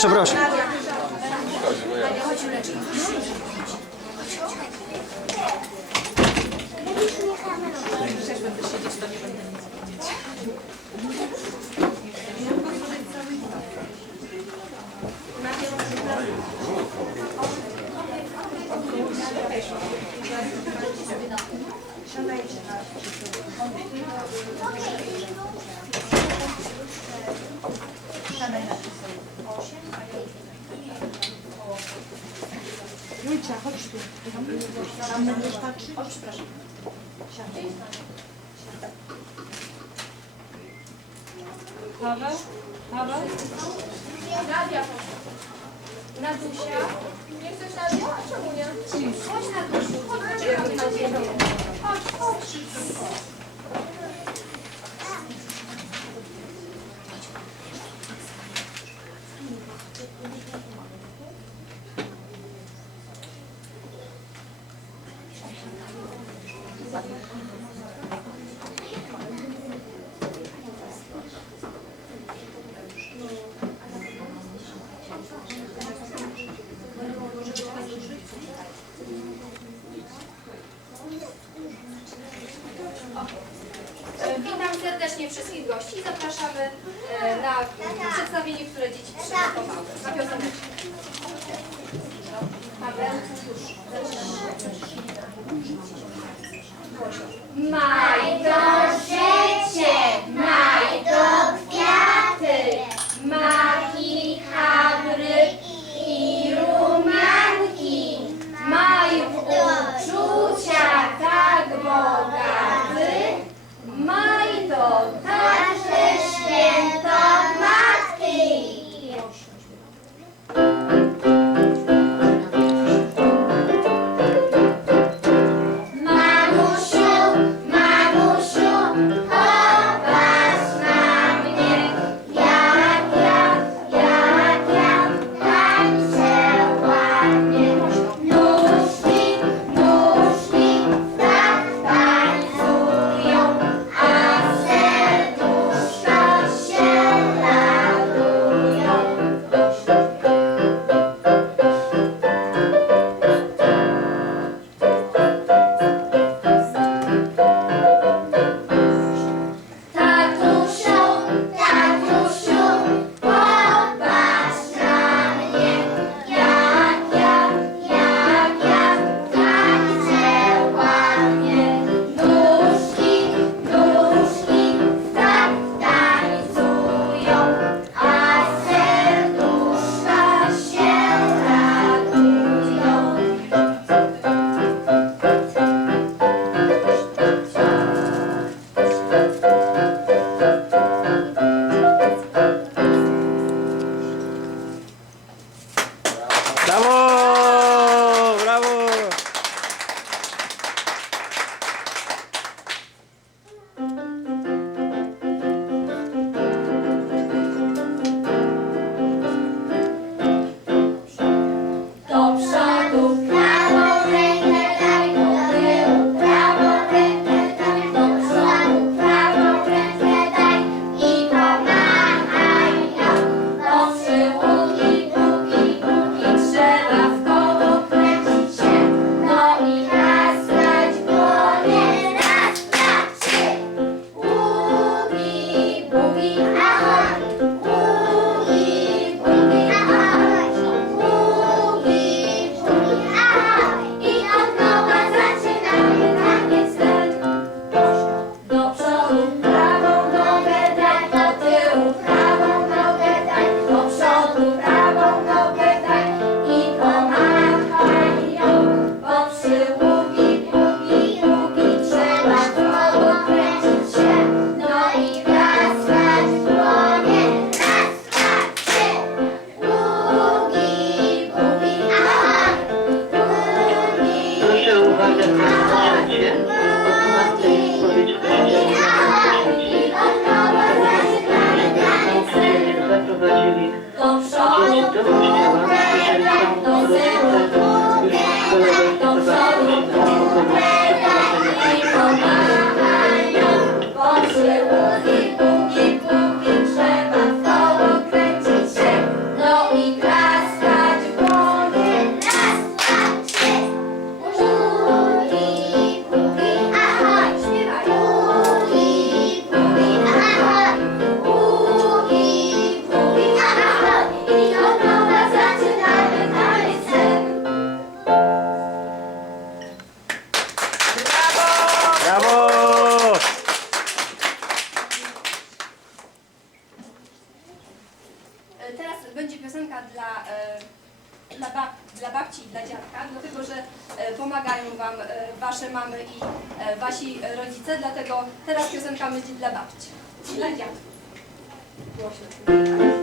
Proszę, proszę. Siadajcie na O, przepraszam. Siadaj. Paweł? Paweł? Nadia Nadusia? Nie chcesz Nadia? Czemu nie? Chodź Nadusiu, chodź, na ciebie. Chodź, chodź. gości zapraszamy e, na przedstawienie, które dzieci przygotowały, na. babce, dlatego teraz piosenka myśli dla babci. Dla dziadków. Głośno.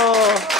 감사합니다.